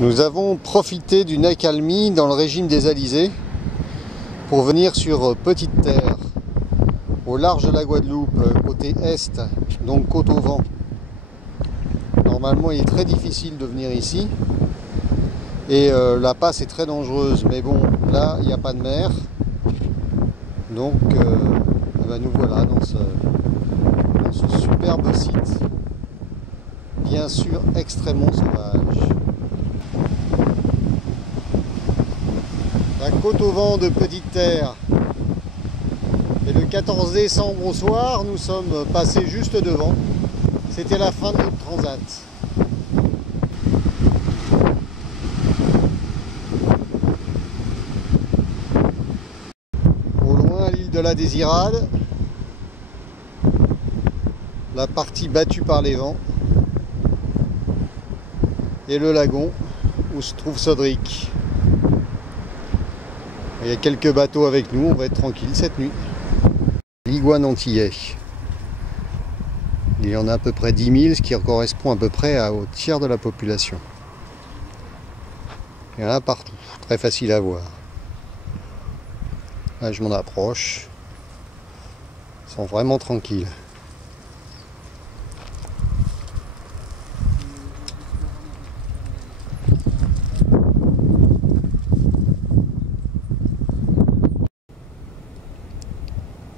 Nous avons profité d'une accalmie dans le régime des alizés pour venir sur Petite Terre, au large de la Guadeloupe, côté est, donc côte au vent. Normalement, il est très difficile de venir ici et la passe est très dangereuse, mais bon, là, il n'y a pas de mer, donc nous voilà dans ce superbe site, bien sûr extrêmement sauvage. La côte au vent de Petite Terre. Et le 14 décembre au soir, nous sommes passés juste devant. C'était la fin de notre transat. Au loin, l'île de la Désirade. La partie battue par les vents. Et le lagon où se trouve Sodric. Il y a quelques bateaux avec nous, on va être tranquille cette nuit. L'iguane antillais. Il y en a à peu près 10 000, ce qui correspond à peu près au tiers de la population. Il y en a partout, très facile à voir. Là je m'en approche. Ils sont vraiment tranquilles.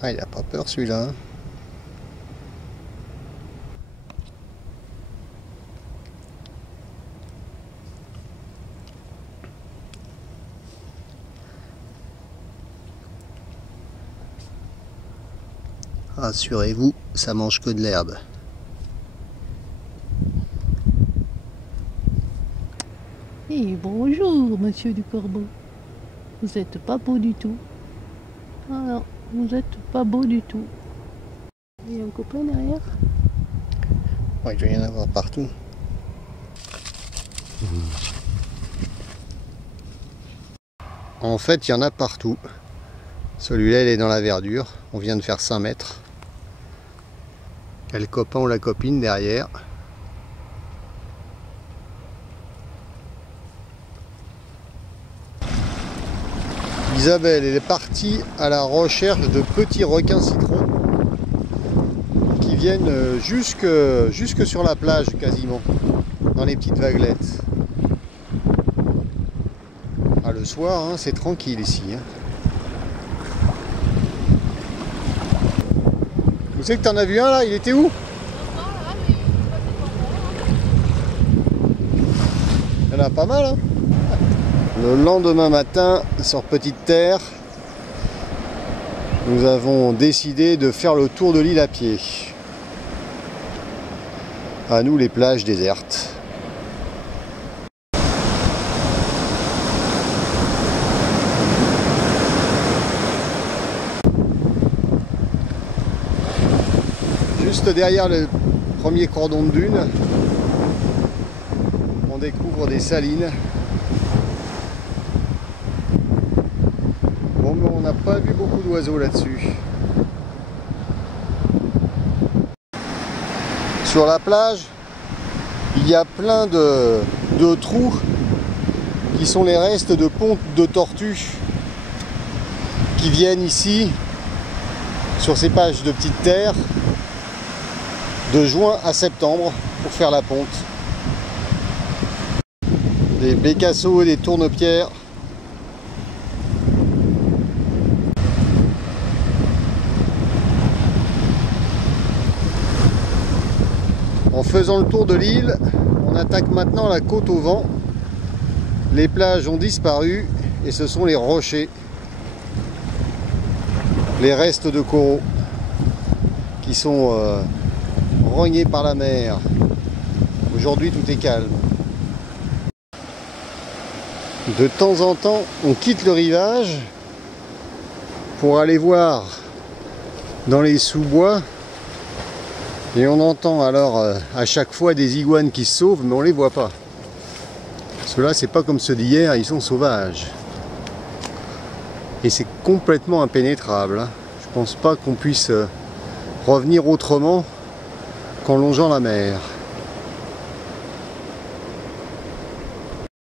Ah, il n'a pas peur celui-là. Rassurez-vous, ça mange que de l'herbe. Et bonjour, monsieur du Corbeau. Vous êtes pas beau du tout. Ah non, vous êtes pas beau du tout. Il y a un copain derrière. Ouais, il doit y en avoir partout. En fait, il y en a partout. Celui-là, il est dans la verdure. On vient de faire 5 mètres. Il y a le copain ou la copine derrière. Isabelle, elle est partie à la recherche de petits requins citrons qui viennent jusque sur la plage quasiment, dans les petites vaguelettes. Ah, le soir, hein, c'est tranquille ici. Hein. Vous savez que tu en as vu un là, il était où? Il y en a pas mal. Hein. Le lendemain matin, sur Petite Terre, nous avons décidé de faire le tour de l'île à pied. À nous les plages désertes. Juste derrière le premier cordon de dune, on découvre des salines. Bon, mais on n'a pas vu beaucoup d'oiseaux là-dessus. Sur la plage, il y a plein de trous qui sont les restes de pontes de tortues qui viennent ici, sur ces plages de Petite Terre, de juin à septembre pour faire la ponte. Des bécassos et des tournepierres. En faisant le tour de l'île, on attaque maintenant la côte au vent. Les plages ont disparu et ce sont les rochers, les restes de coraux qui sont rognés par la mer. Aujourd'hui, tout est calme. De temps en temps, on quitte le rivage pour aller voir dans les sous-bois. Et on entend alors à chaque fois des iguanes qui se sauvent, mais on les voit pas. Ceux-là, c'est pas comme ceux d'hier, ils sont sauvages. Et c'est complètement impénétrable. Hein. Je pense pas qu'on puisse revenir autrement qu'en longeant la mer.